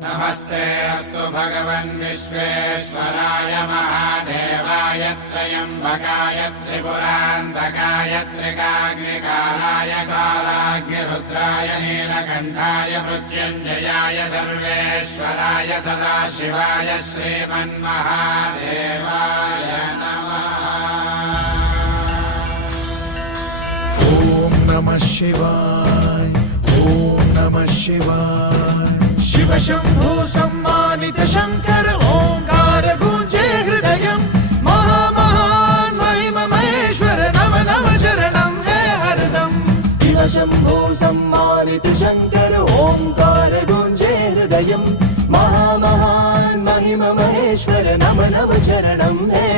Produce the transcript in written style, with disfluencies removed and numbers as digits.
नमस्ते अस्तु भगवन् विश्वेश्वराय महादेवाय त्र्यम्बकाय त्रिपुरान्तकाय त्रिकाग्निकालाय कालाग्निरुद्राय नीलकण्ठाय मृत्युञ्जयाय सर्वेश्वराय सदाशिवाय श्रीमन्महादेवाय नमः। ॐ नमः शिवाय ॐ नमः शिवाय। शिव शंभु सम्मानित शंकर ओंकार गूंजे हृदयम् महामहान् महिम महेश्वर नम नम चरणं है हरदम्। शिव शंभो सम्मानित शंकर ओंकार गूंजे हृदयम् महामहान् महिम महेश्वर नम नम चरणं है